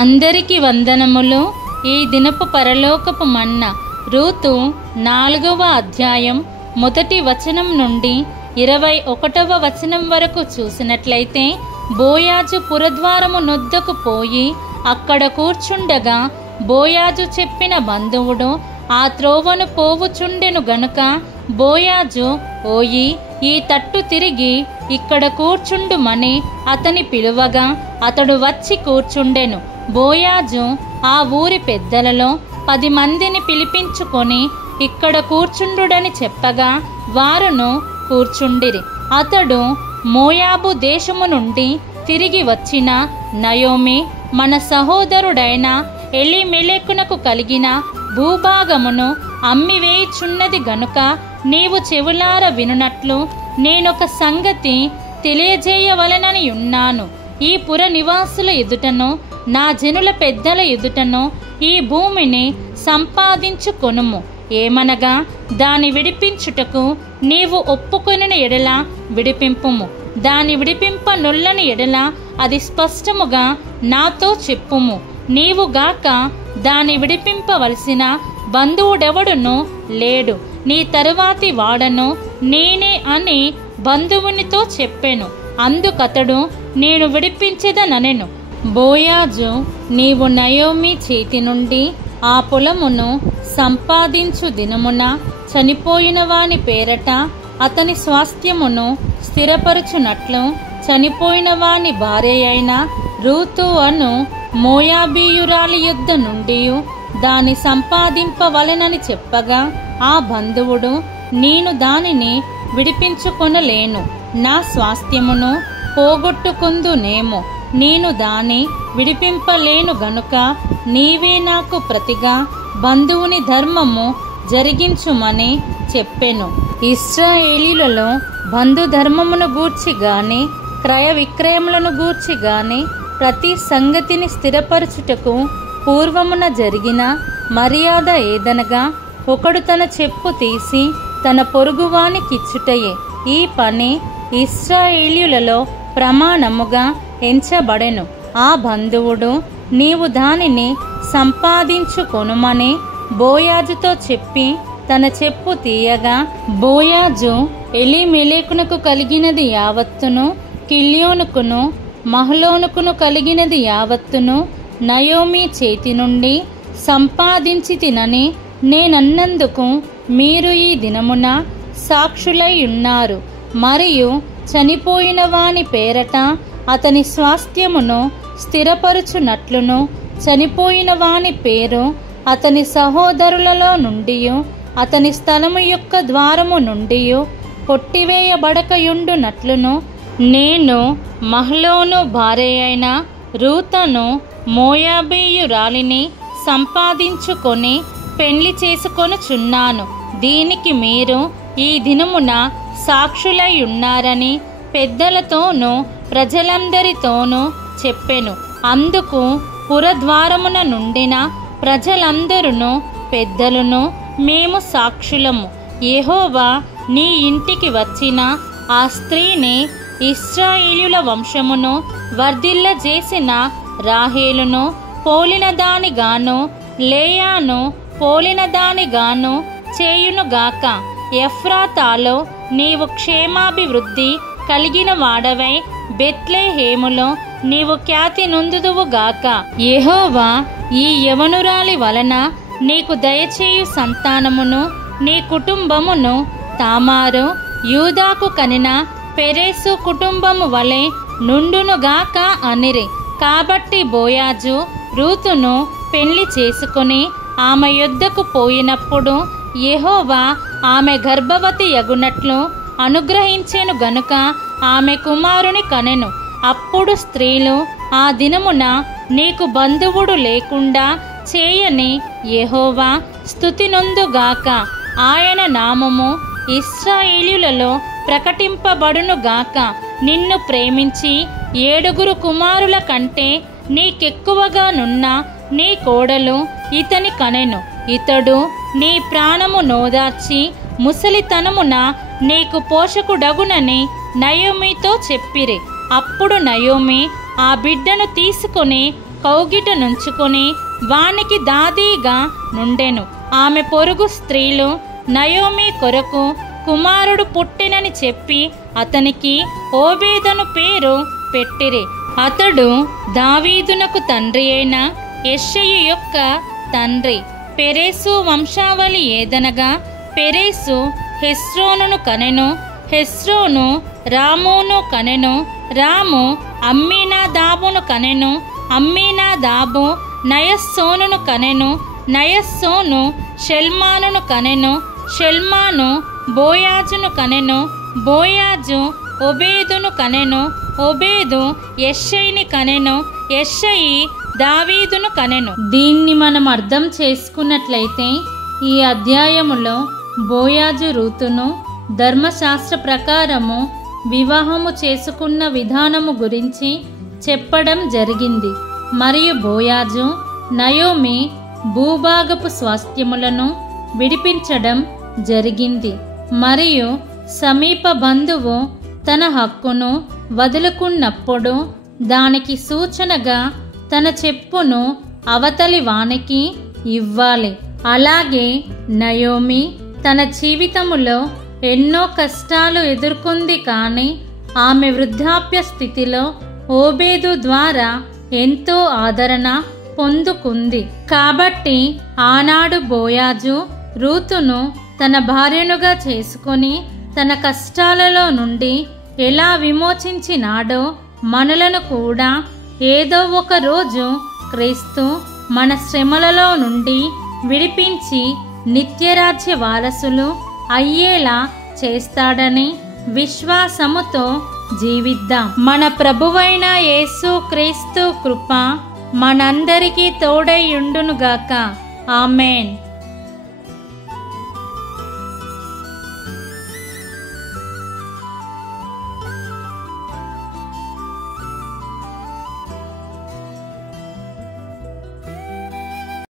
అందరికి వందనములు. ఈ దినపు పరలోకపు మన్న రూతు 4వ అధ్యాయం 1వ వచనం నుండి 21వ వచనం వరకు చూసినట్లయితే, బోయాజు పురద్వారము నొద్దకు పోయి అక్కడ కూర్చుండగా బోయాజు చెప్పిన బంధువుడు ఆ త్రోవను పోవుచుండెను గనుక బోయాజు, ఓయి ఈ తట్టు తిరిగి ఇక్కడ కూర్చుండుమని అతని పిలువగా అతడు వచ్చి కూర్చుండెను. బోయాజు ఆ ఊరి పెద్దలలో 10 మందిని పిలిపించుకొని ఇక్కడ కూర్చుండుడని చెప్పగా వారును కూర్చుండిరి. అతడు మోయాబు దేశము నుండి తిరిగి వచ్చిన నయోమి మన సహోదరుడైన ఎలీమెలెకునకు కలిగిన భూభాగమును అమ్మివేయుచున్నది గనుక నీవు చెవులార వినునట్లు నేనొక సంగతి తెలియజేయవలెనని ఉన్నాను. ఈ పుర నివాసుల ఎదుటను నా జనుల పెద్దల ఎదుటను ఈ భూమిని సంపాదించుకొనుము. ఏమనగా దాని విడిపించుటకు నీవు ఒప్పుకొనిన ఎడల విడిపింపుము, దాని విడిపింపనొల్లని ఎడల అది స్పష్టముగా నాతో చెప్పుము. నీవు గాక దాని విడిపింపవలసిన బంధువుడెవడును లేడు, నీ తరువాతి వాడను నేనే అని బంధువునితో చెప్పెను. అందుకతడు నేను విడిపించెదనెను. బోయాజు, నీవు నయోమి చేతి నుండి ఆ పొలమును సంపాదించు దినమున చనిపోయిన వాని పేరట అతని స్వాస్థ్యమును స్థిరపరచునట్లు చనిపోయిన వాని భార్య అయిన రూతు అను మోయాబీయురాలి యొద్ద నుండి దాని సంపాదింపవలెనని చెప్పగా ఆ బంధువుడు, నేను దానిని విడిపించుకొనలేను, నా స్వాస్థ్యమును పోగొట్టుకుందునేమో, నేను దాని విడిపింపలేను గనుక నీవే నాకు ప్రతిగా బంధువుని ధర్మము జరిగించుమని చెప్పెను. ఇశ్రాయేలీలలో బంధు ధర్మమును గూర్చి గాని క్రయ విక్రయములను గూర్చి గాని ప్రతి సంగతిని స్థిరపరచుటకు పూర్వమున జరిగిన మర్యాద ఏదనగా ఒకడు తన చెప్పు తీసి తన పొరుగువానికిచ్చుటయే. ఈ పని ఇశ్రాయేలీయులలో ప్రమాణముగా ఎంచబడెను. ఆ బంధువుడు, నీవు దానిని సంపాదించుకొనుమని బోయాజుతో చెప్పి తన చెప్పు తీయగా, బోయాజు ఎలీమెలెకునకు కలిగినది యావత్తును, కిల్యోనుకును మహలోనుకును కలిగినది యావత్తును నయోమి చేతి నుండి సంపాదించి తినని నేనన్నందుకు మీరు ఈ దినమున సాక్షులై ఉన్నారు. మరియు చనిపోయిన వాని పేరట అతని స్వాస్థ్యమును స్థిరపరచునట్లును చనిపోయిన వాని పేరు అతని సహోదరులలో నుండి అతని స్థలము యొక్క ద్వారము నుండి కొట్టివేయబడకయుండునట్లును నేను మహలోను భార్య అయిన రూతను మోయాబీయురాలిని సంపాదించుకొని పెండ్లి చేసుకొనుచున్నాను. దీనికి మీరు ఈ దినమున సాక్షులై ఉన్నారని పెద్దలతోనూ ప్రజలందరితోనూ చెప్పెను. అందుకు పురద్వారమున నుండిన ప్రజలందరును పెద్దలును మేము సాక్షులము. యెహోవా నీ ఇంటికి వచ్చిన ఆ స్త్రీని ఇశ్రాయేలీయుల వంశమును వర్ధిల్లజేసిన రాహేలును పోలిన దానిగాను లేయాను పోలిన దానిగాను చేయునుగాక. ఎఫ్రాతాలో నీవు క్షేమాభివృద్ధి కలిగిన వాడవై బెత్లెహేములో నీవు ఖ్యాతి నొందుదువుగాక. యెహోవా ఈ యవనురాలి వలన నీకు దయచేయు సంతానమును నీ కుటుంబమును తామారు యూదాకు కనిన పెరేసు కుటుంబము వలె నుండునుగాక అనిరి. కాబట్టి బోయాజు రూతును పెళ్లి చేసుకుని ఆమె యొద్దకు పోయినప్పుడు యెహోవా ఆమె గర్భవతి యగునట్లు అనుగ్రహించెను గనుక ఆమె కుమారుని కనెను. అప్పుడు స్త్రీలు, ఆ దినమున నీకు బంధువుడు లేకుండా చేయని యెహోవా స్తుతి నొందుగాక, ఆయన నామము ఇశ్రాయేలీయులలో ప్రకటింపబడునుగాక. నిన్ను ప్రేమించి 7 కుమారుల కంటే నీకెక్కువగానున్న నీ కోడలు ఇతని కనెను. ఇతడు నీ ప్రాణము నోదార్చి ముసలితనమున నీకు పోషకుడగునని నయోమితో చెప్పిరి. అప్పుడు నయోమి ఆ బిడ్డను తీసుకొని కౌగిట నుంచుకొని వానికి దాదీగా నుండెను. ఆమె పొరుగు స్త్రీలు నయోమి కొరకు కుమారుడు పుట్టెనని చెప్పి అతనికి ఓబేదను పేరు పెట్టిరి. అతడు దావీదునకు తండ్రి అయిన యెషయి యొక్క తండ్రి. పెరేసు వంశావళి ఏదనగా పెరేసు హెస్రోనును కనెను, హెస్రోను రామును కనెను, రాము అమ్మీనాదాబును కనెను, అమ్మీనాదాబు నయస్సోనును కనెను, నయస్సోను షెల్మానును కనెను, షెల్మాను బోయాజును కనెను, బోయాజు ఒబేదును కనెను, ఒబేదు యెషయిని కనెను, యెషయి దావీదును కనెను. దీన్ని మనం అర్థం చేసుకున్నట్లయితే ఈ అధ్యాయములో బోయాజు రూతును ధర్మశాస్త్ర ప్రకారము వివాహము చేసుకున్న విధానము గురించి చెప్పడం జరిగింది. మరియు బోయాజు నయోమి భూభాగపు స్వాస్థ్యములను విడిపించడం జరిగింది. మరియు సమీప బంధువు తన హక్కును వదులుకున్నప్పుడు దానికి సూచనగా తన చెప్పును అవతలి వానికి ఇవ్వాలి. అలాగే నయోమి తన జీవితములో ఎన్నో కష్టాలు ఎదుర్కొంది, కానీ ఆమె వృద్ధాప్య స్థితిలో ఓబేదు ద్వారా ఎంతో ఆదరణ పొందుకుంది. కాబట్టి ఆనాడు బోయాజు రూతును తన భార్యనుగా చేసుకొని తన కష్టాలలో నుండి ఎలా విమోచించినాడో మనలను కూడా ఏదో ఒక రోజు క్రీస్తు మన శ్రమలలో నుండి విడిపించి నిత్యరాజ్య వారసులు అయ్యేలా చేస్తాడని విశ్వాసముతో జీవిద్దాం. మన ప్రభువైన యేసు క్రీస్తు కృప మనందరికీ తోడై యుండునుగాక. ఆమేన్.